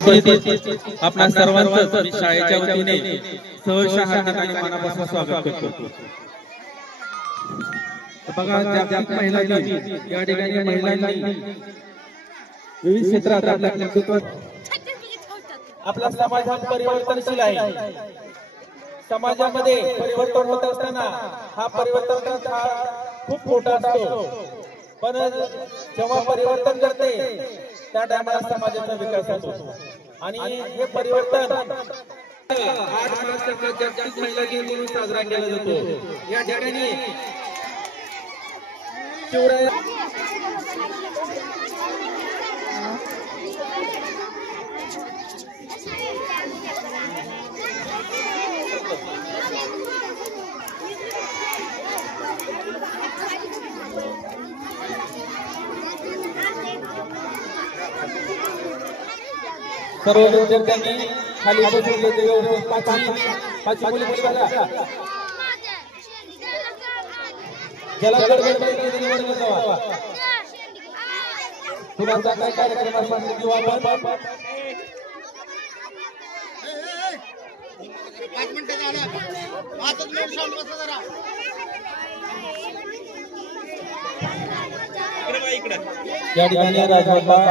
आपणा सर्वांचं शाळेच्या वतीने सहर्ष हार्दिक आणि मनापासून स्वागत करतो। बघा जागतिक महिला दिन या ठिकाणी महिलांनी विविध क्षेत्रात आपल्या नेतृत्व आपला समाज हा परिवर्तनशील आहे। समाजामध्ये परिवर्तन होत असताना हा परिवर्तन खूप मोठा असतो, पण जेव्हा परिवर्तन करते त्या टायमाला समाजाचा विकास होतो। आणि हे परिवर्तन 8 मार्चला जागतिक महिला दिन म्हणून साजरा केला जातो। या ठिकाणी शिवराय सर्व विद्यार्थ्यांनी खाली बसले पाच मुली बघा ज्याला गडबड निवड जावा कुणाचा काय कार्यक्रम असला किंवा आपण 5 मिनिटं झालं 5 मिनिट शांत बसा जरा इकडे या ठिकाणी राजमाता